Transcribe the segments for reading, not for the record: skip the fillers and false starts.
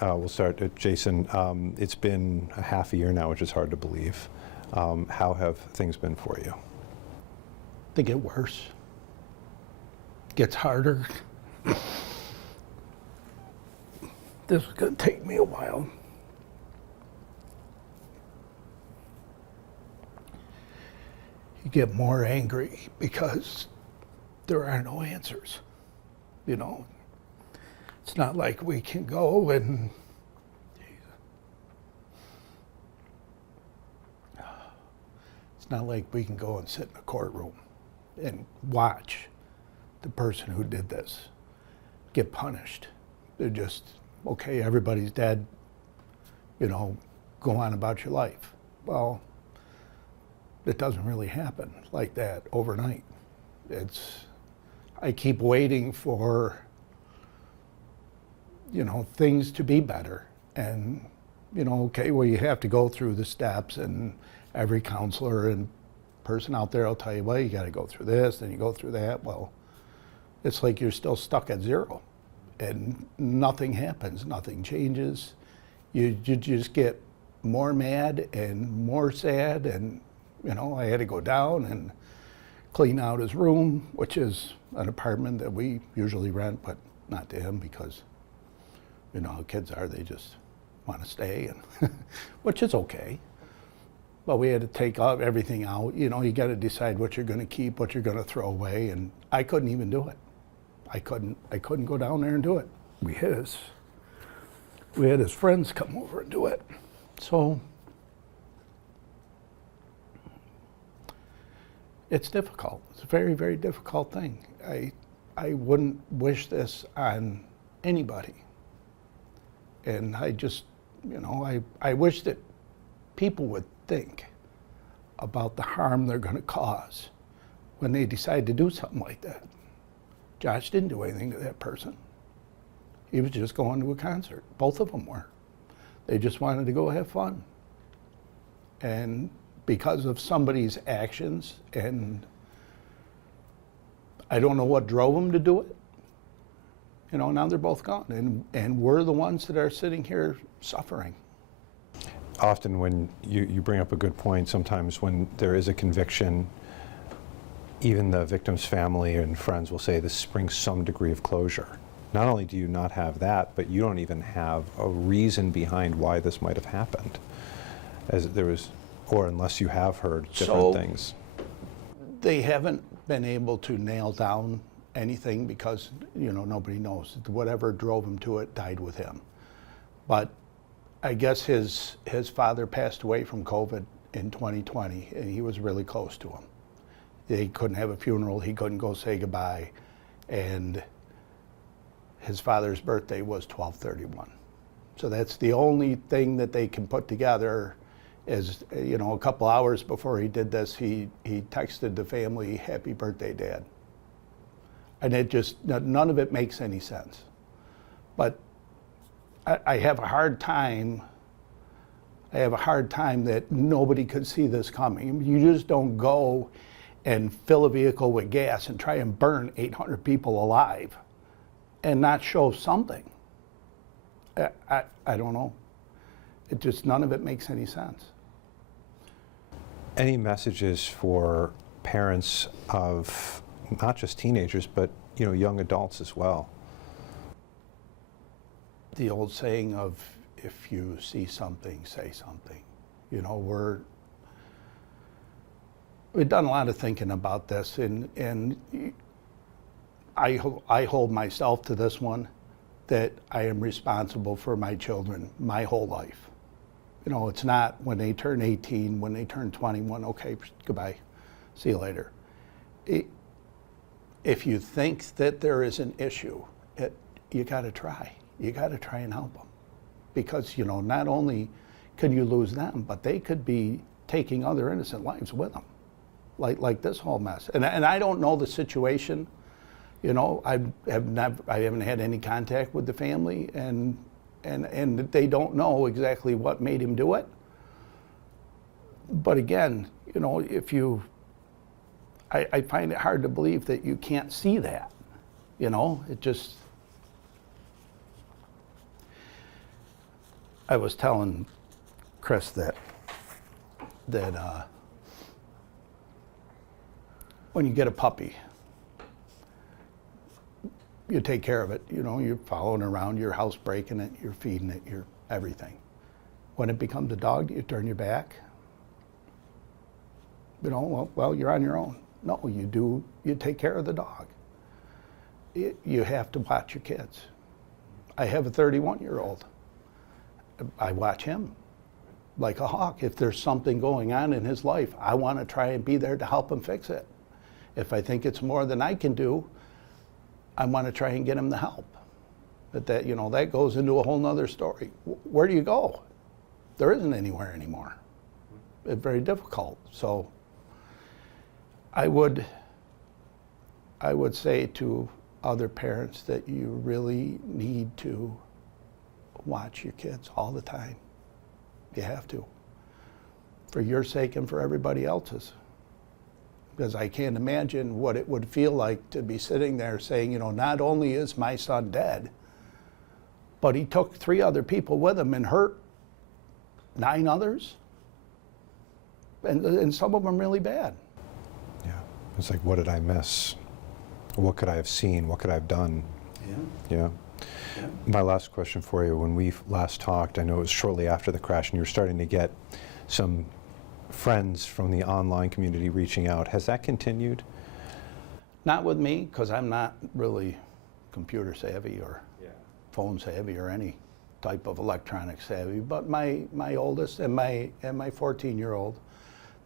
We'll start at Jason. It's been a half a year now, which is hard to believe. How have things been for you? They get worse. Gets harder. This is going to take me a while. You get more angry because there are no answers. You know, it's not like we can go and it's not like we can go and sit in a courtroom and watch the person who did this get punished. They're just, okay, everybody's dead, you know, go on about your life. Well, it doesn't really happen like that overnight. I keep waiting for, you know, things to be better. And, you know, okay, well, you have to go through the steps, and every counselor and person out there will tell you, well, you got to go through this, then you go through that. Well, it's like you're still stuck at zero, and nothing happens, nothing changes. You just get more mad and more sad. And, you know, I had to go down and clean out his room, which is an apartment that we usually rent, but not to him because, you know how kids are, they just want to stay, and which is okay. But we had to take everything out. You know, you got to decide what you're going to keep, what you're going to throw away, and I couldn't even do it. I couldn't go down there and do it. We had his friends come over and do it. So it's difficult. It's a very, very difficult thing. I wouldn't wish this on anybody. And I just, you know, I wish that people would think about the harm they're going to cause when they decide to do something like that. Josh didn't do anything to that person. He was just going to a concert. Both of them were. They just wanted to go have fun. And because of somebody's actions, and I don't know what drove them to do it, you know, now they're both gone, and we're the ones that are sitting here suffering. Often when you bring up a good point, sometimes when there is a conviction, even the victim's family and friends will say this brings some degree of closure. Not only do you not have that, but you don't even have a reason behind why this might have happened, as there was, or unless you have heard different things. They haven't been able to nail down anything because, you know, nobody knows. Whatever drove him to it died with him. But I guess his father passed away from COVID in 2020, and he was really close to him. He couldn't have a funeral, he couldn't go say goodbye, and his father's birthday was 12/31. So that's the only thing that they can put together is, you know, a couple hours before he did this, he texted the family, "Happy birthday, Dad." And it just, none of it makes any sense. But I have a hard time that nobody could see this coming. You just don't go and fill a vehicle with gas and try and burn 800 people alive and not show something. I don't know. It just, none of it makes any sense. Any messages for parents of not just teenagers, but, you know, young adults as well? The old saying of, if you see something, say something. You know, we've done a lot of thinking about this, and I hold myself to this one, that I am responsible for my children my whole life. You know, it's not when they turn 18, when they turn 21, okay, goodbye, see you later. If you think that there is an issue, you gotta try. You gotta try and help them. Because, you know, not only could you lose them, but they could be taking other innocent lives with them. Like this whole mess. And I don't know the situation. You know, I haven't had any contact with the family, and they don't know exactly what made him do it. But again, you know, I find it hard to believe that you can't see that. You know, it just, I was telling Chris that when you get a puppy, you take care of it. You know, you're following around, you're housebreaking it, you're feeding it, you're everything. When it becomes a dog, you turn your back. You know, well, you're on your own. No, you take care of the dog. You have to watch your kids. I have a 31-year-old. I watch him like a hawk. If there's something going on in his life, I want to try and be there to help him fix it. If I think it's more than I can do, I want to try and get him the help. But that, you know, that goes into a whole nother story. Where do you go? There isn't anywhere anymore. It's very difficult. So I would say to other parents that you really need to watch your kids all the time. You have to. For your sake and for everybody else's. Because I can't imagine what it would feel like to be sitting there saying, you know, not only is my son dead, but he took 3 other people with him and hurt 9 others. And some of them really bad. Yeah, it's like, what did I miss? What could I have seen? What could I have done? Yeah. My last question for you, when we last talked, I know it was shortly after the crash, and you were starting to get some friends from the online community reaching out. Has that continued? Not with me, because I'm not really computer savvy or phone savvy or any type of electronic savvy, but my oldest and my 14-year-old,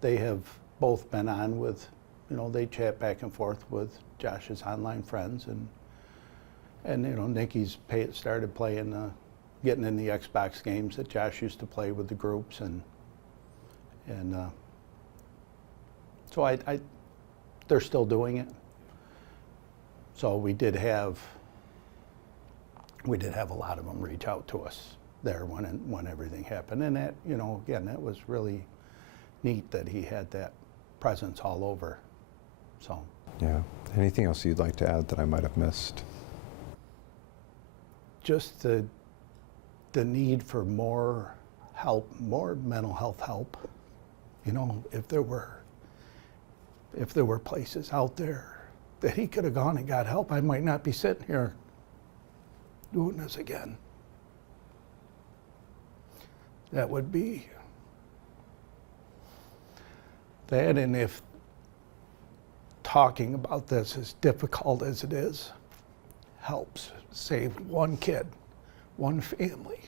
they have both been on with, you know, they chat back and forth with Josh's online friends, and you know, Nikki's started playing, getting in the Xbox games that Josh used to play with the groups, and so they're still doing it. So we did have a lot of them reach out to us there when everything happened, and that, you know, again, that was really neat that he had that presence all over. So. Yeah. Anything else you'd like to add that I might have missed? Just the need for more help, more mental health help. You know, if there were places out there that he could have gone and got help, I might not be sitting here doing this again. That would be that, and if talking about this, as difficult as it is, helps save one kid, one family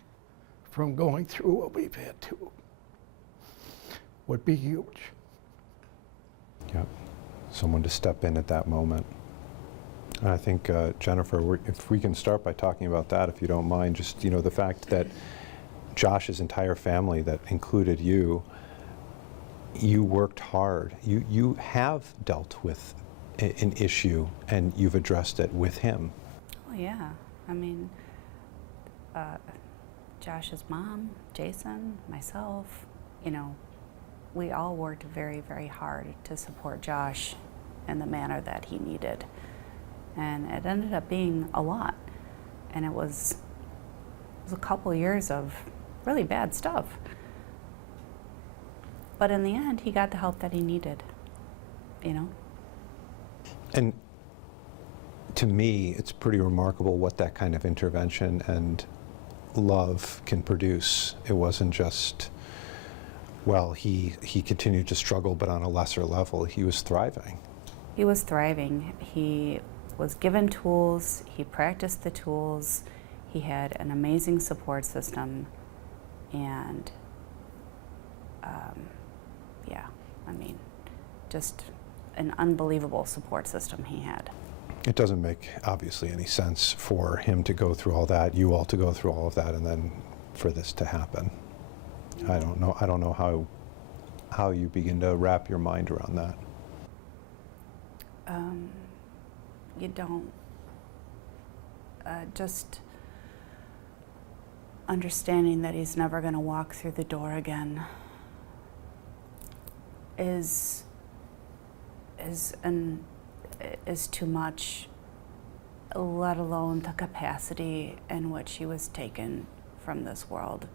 from going through what we've had to, would be huge. Yep. Someone to step in at that moment. And I think, Jennifer, if we can start by talking about that, if you don't mind, just, you know, the fact that Josh's entire family, that included you worked hard. You have dealt with an issue, and you've addressed it with him. Oh yeah, I mean, Josh's mom, Jason, myself, you know, we all worked very, very hard to support Josh in the manner that he needed. And it ended up being a lot. And it was a couple years of really bad stuff. But in the end, he got the help that he needed, you know? And to me, it's pretty remarkable what that kind of intervention and love can produce. It wasn't just, well, he continued to struggle, but on a lesser level. He was thriving. He was thriving. He was given tools, he practiced the tools, he had an amazing support system, and yeah, I mean, just an unbelievable support system he had. It doesn't make, obviously, any sense for him to go through all that, you all to go through all of that, and then for this to happen. I don't know how you begin to wrap your mind around that. You don't. Just understanding that he's never going to walk through the door again is too much, let alone the capacity in which he was taken from this world.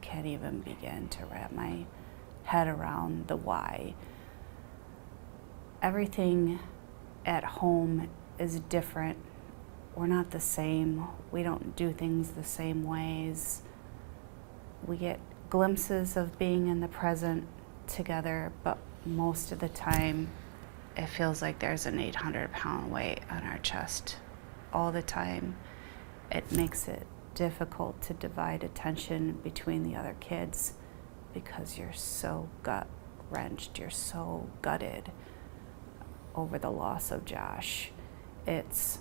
can't even begin to wrap my head around the why. Everything at home is different. We're not the same. We don't do things the same ways. We get glimpses of being in the present together, but most of the time it feels like there's an 800-pound weight on our chest all the time. It makes it difficult to divide attention between the other kids because you're so gut-wrenched, you're so gutted over the loss of Josh. It's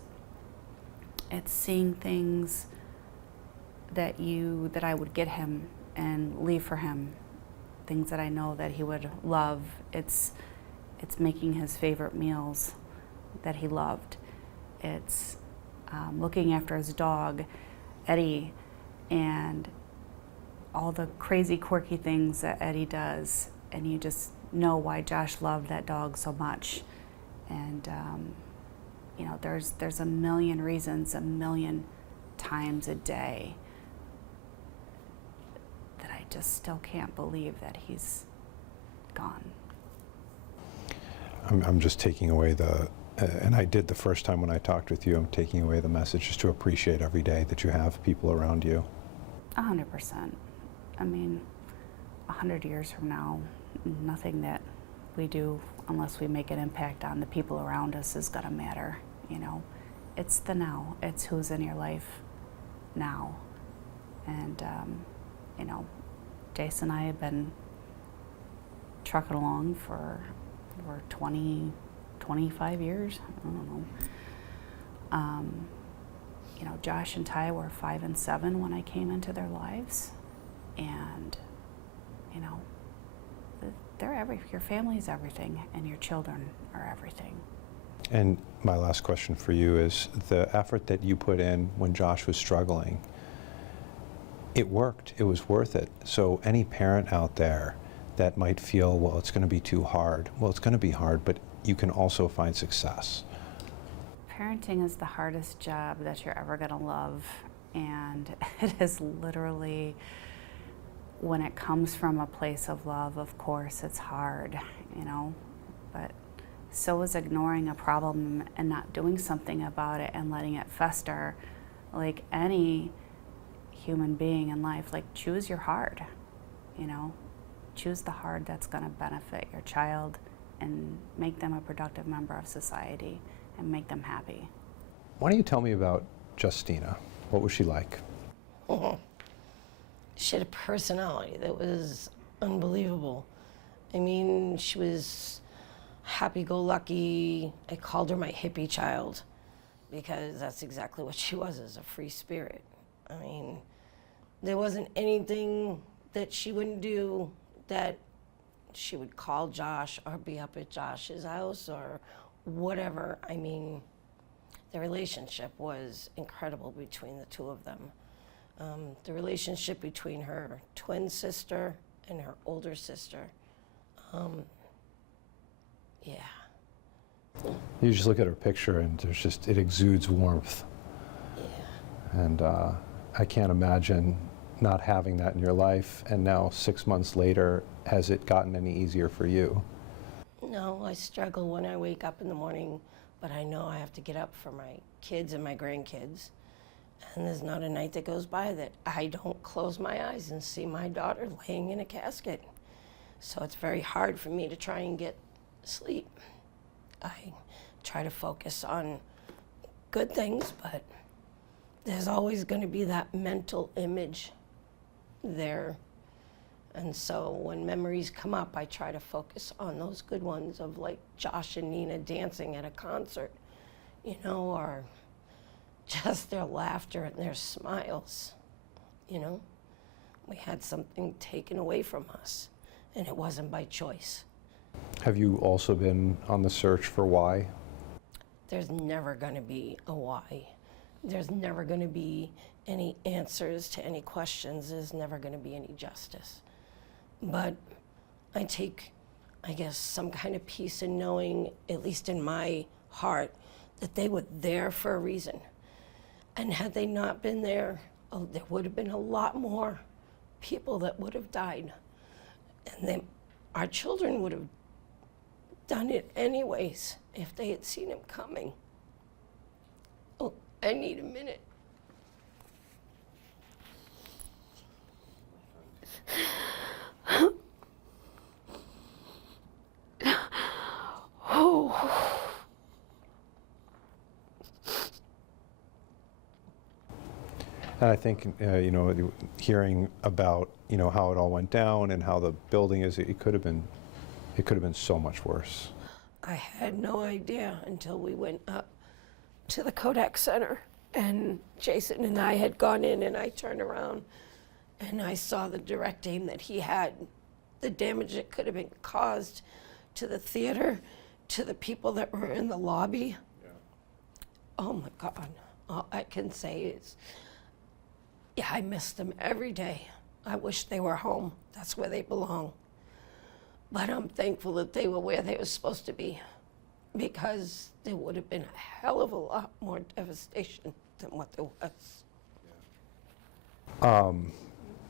seeing things that I would get him and leave for him, things that I know that he would love. It's making his favorite meals that he loved. It's looking after his dog, Eddie, and all the crazy, quirky things that Eddie does, and you just know why Josh loved that dog so much. And you know, there's a million reasons, a million times a day that I just still can't believe that he's gone. I'm just taking away and I did the first time when I talked with you, I'm taking away the message just to appreciate every day that you have people around you. 100%. I mean, 100 years from now, nothing that we do, unless we make an impact on the people around us, is gonna matter, you know. It's the now. It's who's in your life now. And, you know, Jason and I have been trucking along for 25 years, I don't know. You know, Josh and Ty were 5 and 7 when I came into their lives, and you know, your family's everything, and your children are everything. And my last question for you is, the effort that you put in when Josh was struggling, it worked, it was worth it. So any parent out there that might feel, well, it's going to be too hard. Well, it's going to be hard, but you can also find success. Parenting is the hardest job that you're ever going to love, and it is literally, when it comes from a place of love, of course, it's hard, you know, but so is ignoring a problem and not doing something about it and letting it fester. Like any human being in life, like, choose your hard, you know, choose the hard that's going to benefit your child and make them a productive member of society and make them happy. Why don't you tell me about Justina? What was she like? She had a personality that was unbelievable. I mean, she was happy-go-lucky. I called her my hippie child because that's exactly what she was, as a free spirit. I mean, there wasn't anything that she wouldn't do that she would call Josh or be up at Josh's house or whatever. I mean, the relationship was incredible between the two of them. The relationship between her twin sister and her older sister, yeah. You just look at her picture and it exudes warmth. Yeah. And I can't imagine not having that in your life. And now 6 months later, has it gotten any easier for you? No, I struggle when I wake up in the morning, but I know I have to get up for my kids and my grandkids. And there's not a night that goes by that I don't close my eyes and see my daughter laying in a casket. So it's very hard for me to try and get sleep. I try to focus on good things, but there's always going to be that mental image there. And so when memories come up, I try to focus on those good ones of, like, Josh and Nina dancing at a concert, you know, or just their laughter and their smiles, you know. We had something taken away from us, and it wasn't by choice. Have you also been on the search for why? There's never going to be a why. There's never going to be any answers to any questions. There's never going to be any justice. But I take, I guess, some kind of peace in knowing, at least in my heart, that they were there for a reason. And had they not been there, there would have been a lot more people that would have died. And then our children would have done it anyways if they had seen him coming. Oh, I need a minute. Oh. And I think, hearing about, how it all went down and how the building is, it could have been so much worse. I had no idea until we went up to the Kodak Center, and Jason and I had gone in, and I turned around and I saw the direct aim that he had, the damage that could have been caused to the theater, to the people that were in the lobby. Yeah. Oh my God, all I can say is, yeah, I miss them every day. I wish they were home. That's where they belong. But I'm thankful that they were where they were supposed to be, because there would have been a hell of a lot more devastation than what there was.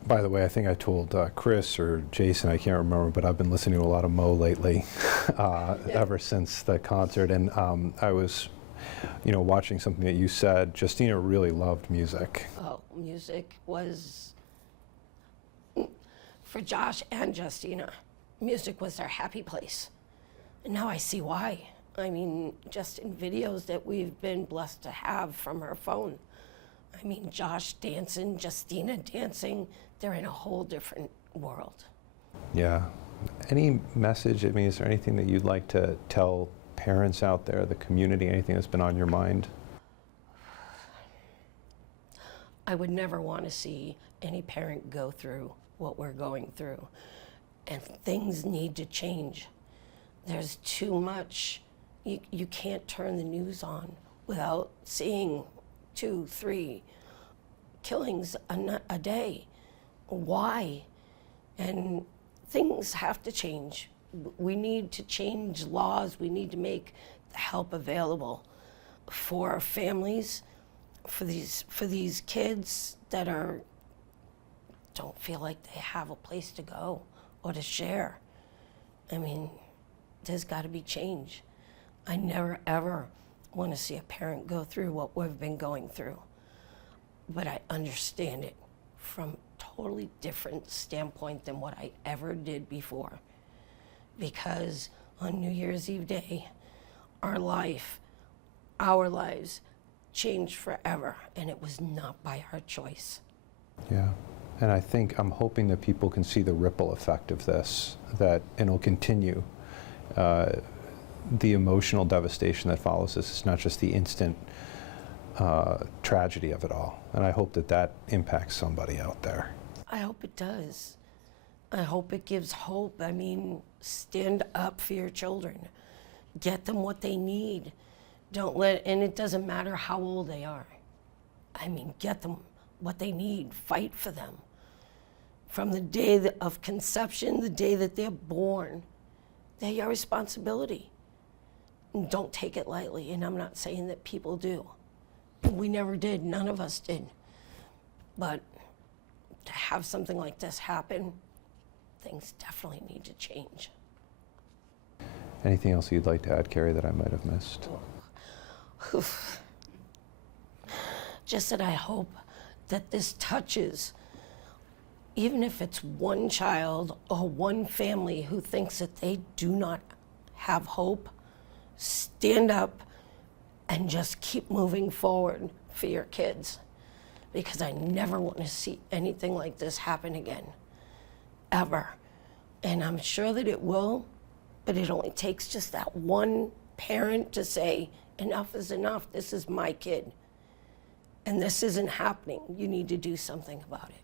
By the way, I think I told Chris or Jason, I can't remember, but I've been listening to a lot of Mo lately, ever since the concert. And I was, watching something that you said. Justina really loved music. Oh, music was, for Josh and Justina, music was their happy place. And now I see why. I mean, just in videos that we've been blessed to have from her phone. I mean, Josh dancing, Justina dancing, they're in a whole different world. Yeah. Any message, is there anything that you'd like to tell parents out there, the community, anything that's been on your mind? I would never want to see any parent go through what we're going through. And things need to change. There's too much. You can't turn the news on without seeing 2, 3 killings a day. Why? And things have to change. We need to change laws. We need to make the help available for families, for these kids that don't feel like they have a place to go or to share. I mean, there's got to be change. I never, ever want to see a parent go through what we've been going through. But I understand it from a totally different standpoint than what I ever did before. Because on New Year's Eve day, our lives changed forever, and it was not by our choice. Yeah. And I'm hoping that people can see the ripple effect of this, and it'll continue. The emotional devastation that follows this is not just the instant tragedy of it all. And I hope that impacts somebody out there. I hope it does. I hope it gives hope. I mean, stand up for your children. Get them what they need. And it doesn't matter how old they are. I mean, get them what they need. Fight for them. From the day of conception, the day that they're born, they're your responsibility. And don't take it lightly, and I'm not saying that people do. We never did, none of us did. But to have something like this happen, things definitely need to change. Anything else you'd like to add, Carrie, that I might have missed? Just that I hope that this touches, even if it's one child or one family who thinks that they do not have hope, stand up and just keep moving forward for your kids. Because I never want to see anything like this happen again, ever. And I'm sure that it will, but it only takes just that one parent to say, enough is enough, this is my kid. And this isn't happening, you need to do something about it.